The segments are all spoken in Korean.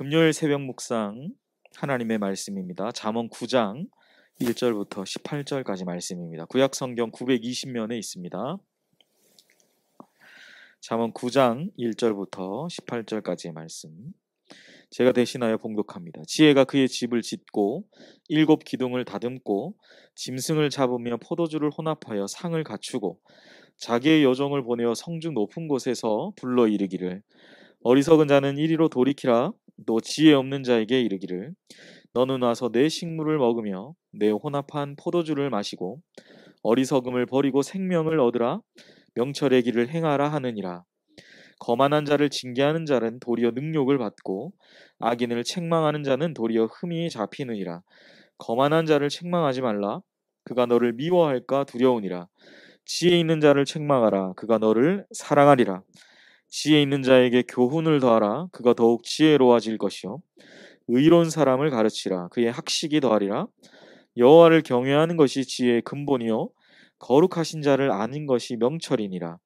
금요일 새벽 묵상 하나님의 말씀입니다. 잠언 9장 1절부터 18절까지 말씀입니다. 구약 성경 920면에 있습니다. 잠언 9장 1절부터 18절까지의 말씀. 제가 대신하여 봉독합니다. 지혜가 그의 집을 짓고 7 기둥을 다듬고 짐승을 잡으며 포도주를 혼합하여 상을 갖추고 자기의 여종을 보내어 성중 높은 곳에서 불러 이르기를 어리석은 자는 이리로 돌이키라. 또 지혜 없는 자에게 이르기를 너는 와서 내 식물을 먹으며 내 혼합한 포도주를 마시고 어리석음을 버리고 생명을 얻으라. 명철의 길을 행하라 하느니라. 거만한 자를 징계하는 자는 도리어 능욕을 받고 악인을 책망하는 자는 도리어 흠이 잡히느니라. 거만한 자를 책망하지 말라. 그가 너를 미워할까 두려우니라. 지혜 있는 자를 책망하라. 그가 너를 사랑하리라. 지혜 있는 자에게 교훈을 더하라. 그가 더욱 지혜로워질 것이요 의로운 사람을 가르치라. 그의 학식이 더하리라. 여호와를 경외하는 것이 지혜의 근본이요 거룩하신 자를 아는 것이 명철이니라.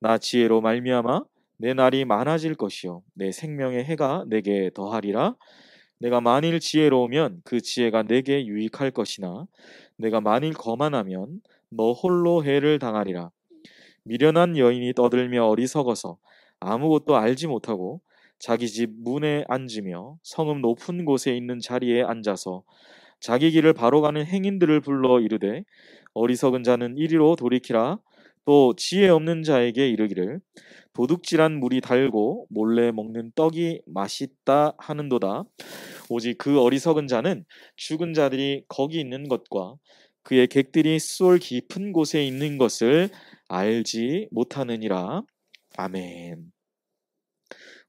나 지혜로 말미암아 내 날이 많아질 것이요 내 생명의 해가 내게 더하리라. 내가 만일 지혜로우면 그 지혜가 내게 유익할 것이나 내가 만일 거만하면 너 홀로 해를 당하리라. 미련한 여인이 떠들며 어리석어서 아무것도 알지 못하고 자기 집 문에 앉으며 성읍 높은 곳에 있는 자리에 앉아서 자기 길을 바로 가는 행인들을 불러 이르되 어리석은 자는 이리로 돌이키라. 또 지혜 없는 자에게 이르기를 도둑질한 물이 달고 몰래 먹는 떡이 맛있다 하는도다. 오직 그 어리석은 자는 죽은 자들이 거기 있는 것과 그의 객들이 수월 깊은 곳에 있는 것을 알지 못하느니라. 아멘.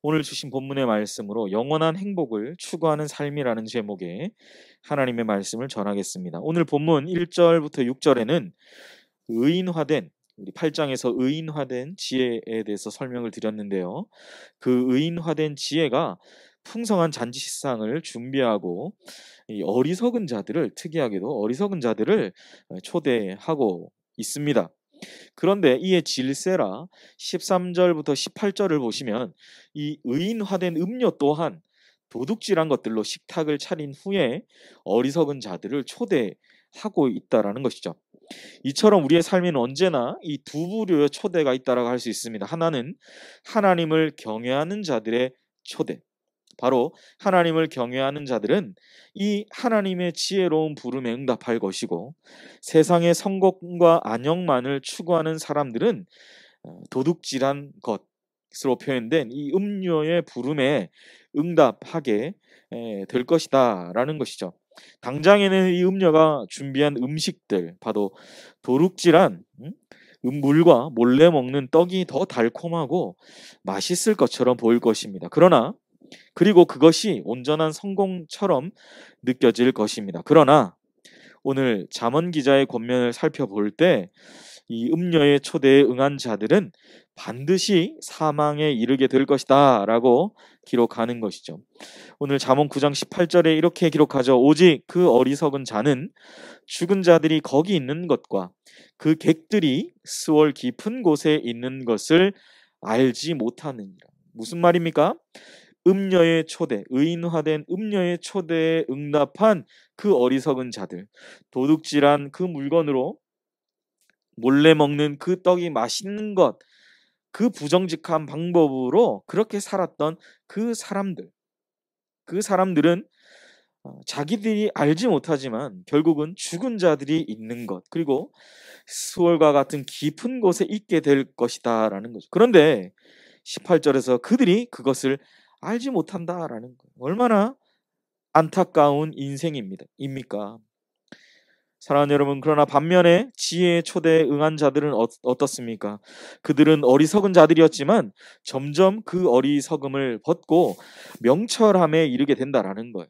오늘 주신 본문의 말씀으로 영원한 행복을 추구하는 삶이라는 제목의 하나님의 말씀을 전하겠습니다. 오늘 본문 1절부터 6절에는 의인화된 우리 8장에서 의인화된 지혜에 대해서 설명을 드렸는데요. 그 의인화된 지혜가 풍성한 잔치상을 준비하고 이 어리석은 자들을 특이하게도 어리석은 자들을 초대하고 있습니다. 그런데 이에 질세라 13절부터 18절을 보시면 이 의인화된 음료 또한 도둑질한 것들로 식탁을 차린 후에 어리석은 자들을 초대하고 있다라는 것이죠. 이처럼 우리의 삶에는 언제나 이 두 부류의 초대가 있다라고 할 수 있습니다. 하나는 하나님을 경외하는 자들의 초대. 바로 하나님을 경외하는 자들은 이 하나님의 지혜로운 부름에 응답할 것이고 세상의 성공과 안녕만을 추구하는 사람들은 도둑질한 것으로 표현된 이 음료의 부름에 응답하게 될 것이다 라는 것이죠. 당장에는 이 음료가 준비한 음식들 바로 도둑질한 물과 몰래 먹는 떡이 더 달콤하고 맛있을 것처럼 보일 것입니다. 그리고 그것이 온전한 성공처럼 느껴질 것입니다. 그러나 오늘 잠언 기자의 권면을 살펴볼 때 이 음료의 초대에 응한 자들은 반드시 사망에 이르게 될 것이다 라고 기록하는 것이죠. 오늘 잠언 9장 18절에 이렇게 기록하죠. 오직 그 어리석은 자는 죽은 자들이 거기 있는 것과 그 객들이 수월 깊은 곳에 있는 것을 알지 못하느니라. 무슨 말입니까? 음녀의 초대, 의인화된 음녀의 초대에 응답한 그 어리석은 자들, 도둑질한 그 물건으로 몰래 먹는 그 떡이 맛있는 것, 그 부정직한 방법으로 그렇게 살았던 그 사람들은 자기들이 알지 못하지만 결국은 죽은 자들이 있는 것, 그리고 수월과 같은 깊은 곳에 있게 될 것이다 라는 거죠. 그런데 18절에서 그들이 그것을 알지 못한다라는 거예요. 얼마나 안타까운 인생입니까? 사랑하는 여러분, 그러나 반면에 지혜의 초대에 응한 자들은 어떻습니까? 그들은 어리석은 자들이었지만 점점 그 어리석음을 벗고 명철함에 이르게 된다라는 거예요.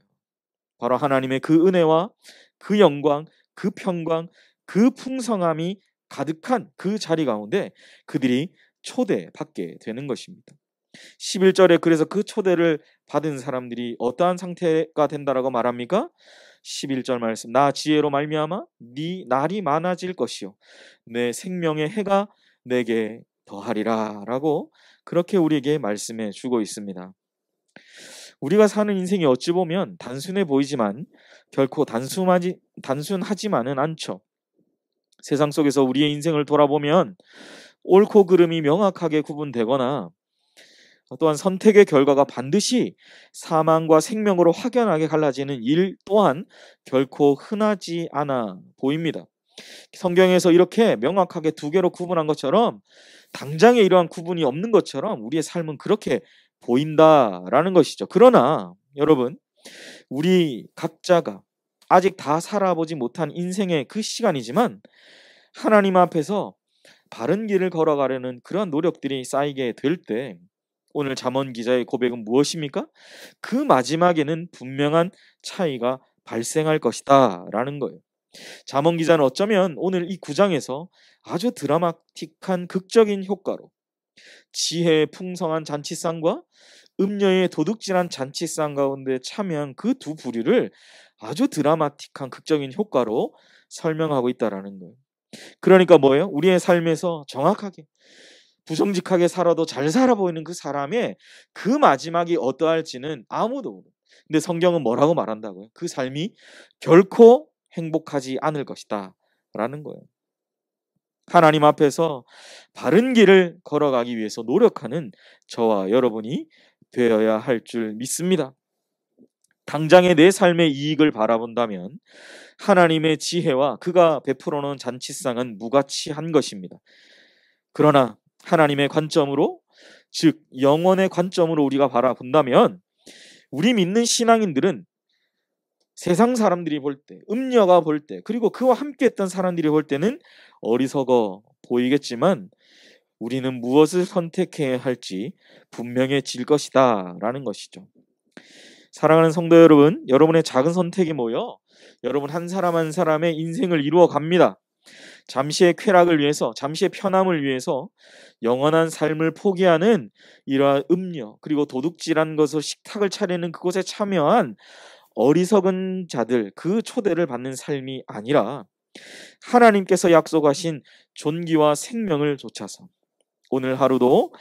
바로 하나님의 그 은혜와 그 영광, 그 평강, 그 풍성함이 가득한 그 자리 가운데 그들이 초대받게 되는 것입니다. 11절에 그래서 그 초대를 받은 사람들이 어떠한 상태가 된다라고 말합니까? 11절 말씀, 나 지혜로 말미암아 네 날이 많아질 것이요 내 생명의 해가 내게 더하리라 라고 그렇게 우리에게 말씀해 주고 있습니다. 우리가 사는 인생이 어찌 보면 단순해 보이지만 결코 단순하지만은 않죠. 세상 속에서 우리의 인생을 돌아보면 옳고 그름이 명확하게 구분되거나 또한 선택의 결과가 반드시 사망과 생명으로 확연하게 갈라지는 일 또한 결코 흔하지 않아 보입니다. 성경에서 이렇게 명확하게 두 개로 구분한 것처럼 당장에 이러한 구분이 없는 것처럼 우리의 삶은 그렇게 보인다라는 것이죠. 그러나 여러분, 우리 각자가 아직 다 살아보지 못한 인생의 그 시간이지만 하나님 앞에서 바른 길을 걸어가려는 그러한 노력들이 쌓이게 될 때 오늘 잠언 기자의 고백은 무엇입니까? 그 마지막에는 분명한 차이가 발생할 것이다 라는 거예요. 잠언 기자는 어쩌면 오늘 이 9장에서 아주 드라마틱한 극적인 효과로 지혜의 풍성한 잔치상과 음녀의 도둑질한 잔치상 가운데 참여한 그 두 부류를 아주 드라마틱한 극적인 효과로 설명하고 있다라는 거예요. 그러니까 뭐예요? 우리의 삶에서 정확하게 부정직하게 살아도 잘 살아 보이는 그 사람의 그 마지막이 어떠할지는 아무도 모르고, 근데 성경은 뭐라고 말한다고요? 그 삶이 결코 행복하지 않을 것이다 라는 거예요. 하나님 앞에서 바른 길을 걸어가기 위해서 노력하는 저와 여러분이 되어야 할 줄 믿습니다. 당장의 내 삶의 이익을 바라본다면 하나님의 지혜와 그가 베풀어 놓은 잔치상은 무가치한 것입니다. 그러나 하나님의 관점으로, 즉 영원의 관점으로 우리가 바라본다면 우리 믿는 신앙인들은 세상 사람들이 볼 때, 음녀가 볼 때, 그리고 그와 함께했던 사람들이 볼 때는 어리석어 보이겠지만 우리는 무엇을 선택해야 할지 분명해질 것이다 라는 것이죠. 사랑하는 성도 여러분, 여러분의 작은 선택이 모여 여러분 한 사람 한 사람의 인생을 이루어 갑니다. 잠시의 쾌락을 위해서, 잠시의 편함을 위해서 영원한 삶을 포기하는 이러한 음녀, 그리고 도둑질한 것으로 식탁을 차리는 그곳에 참여한 어리석은 자들, 그 초대를 받는 삶이 아니라 하나님께서 약속하신 존귀와 생명을 좇아서 오늘 하루도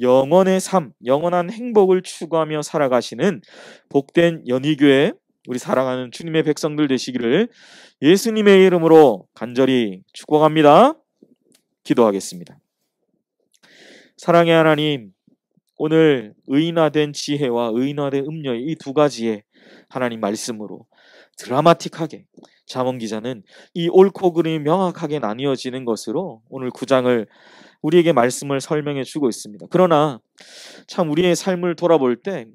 영원의 삶, 영원한 행복을 추구하며 살아가시는 복된 연희교회 우리 사랑하는 주님의 백성들 되시기를 예수님의 이름으로 간절히 축복합니다. 기도하겠습니다. 사랑의 하나님, 오늘 의인화된 지혜와 의인화된 음녀의 이 두 가지의 하나님 말씀으로 드라마틱하게 잠언 기자는 이 옳고 그름이 명확하게 나뉘어지는 것으로 오늘 9장을 우리에게 말씀을 설명해 주고 있습니다. 그러나 참 우리의 삶을 돌아볼 때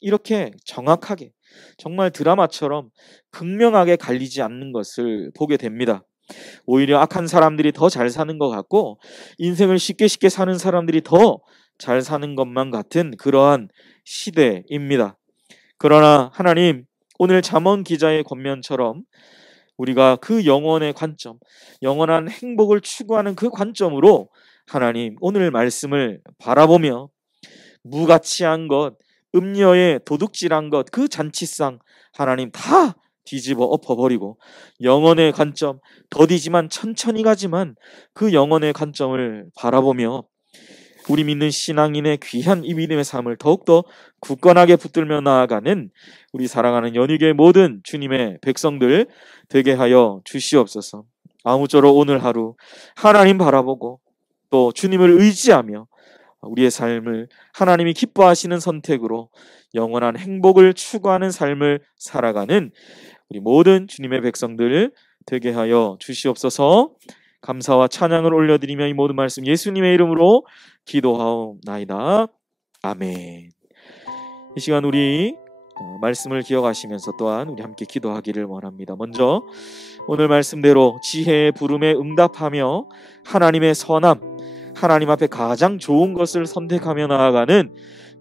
이렇게 정확하게 정말 드라마처럼 극명하게 갈리지 않는 것을 보게 됩니다. 오히려 악한 사람들이 더 잘 사는 것 같고 인생을 쉽게 사는 사람들이 더 잘 사는 것만 같은 그러한 시대입니다. 그러나 하나님, 오늘 잠언 기자의 권면처럼 우리가 그 영원의 관점, 영원한 행복을 추구하는 그 관점으로 하나님 오늘 말씀을 바라보며 무가치한 것, 음녀의 도둑질한 것, 그 잔치상 하나님 다 뒤집어 엎어버리고 영원의 관점, 더디지만 천천히 가지만 그 영원의 관점을 바라보며 우리 믿는 신앙인의 귀한 이 믿음의 삶을 더욱더 굳건하게 붙들며 나아가는 우리 사랑하는 연희교회 모든 주님의 백성들 되게 하여 주시옵소서. 아무쪼록 오늘 하루 하나님 바라보고 또 주님을 의지하며 우리의 삶을 하나님이 기뻐하시는 선택으로 영원한 행복을 추구하는 삶을 살아가는 우리 모든 주님의 백성들 되게 하여 주시옵소서. 감사와 찬양을 올려드리며 이 모든 말씀 예수님의 이름으로 기도하옵나이다. 아멘. 이 시간 우리 말씀을 기억하시면서 또한 우리 함께 기도하기를 원합니다. 먼저 오늘 말씀대로 지혜의 부름에 응답하며 하나님의 선함, 하나님 앞에 가장 좋은 것을 선택하며 나아가는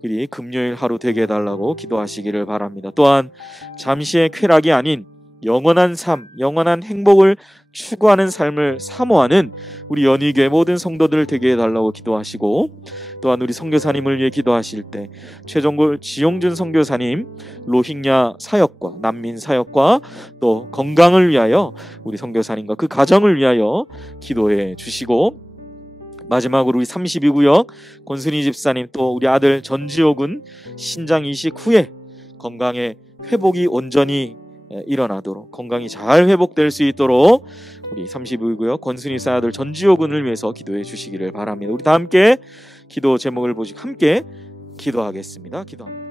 우리 금요일 하루 되게 해달라고 기도하시기를 바랍니다. 또한 잠시의 쾌락이 아닌 영원한 삶, 영원한 행복을 추구하는 삶을 사모하는 우리 연희교회 모든 성도들 되게 해달라고 기도하시고, 또한 우리 선교사님을 위해 기도하실 때 최종골 지용준 선교사님 로힝야 사역과 난민 사역과 또 건강을 위하여 우리 선교사님과 그 가정을 위하여 기도해 주시고, 마지막으로 우리 32구역 권순희 집사님 또 우리 아들 전지호 군 신장 이식 후에 건강의 회복이 온전히 일어나도록, 건강이 잘 회복될 수 있도록 우리 32구역 권순희 사아들 전지효군을 위해서 기도해 주시기를 바랍니다. 우리 다 함께 기도 제목을 보시고 함께 기도하겠습니다. 기도합니다.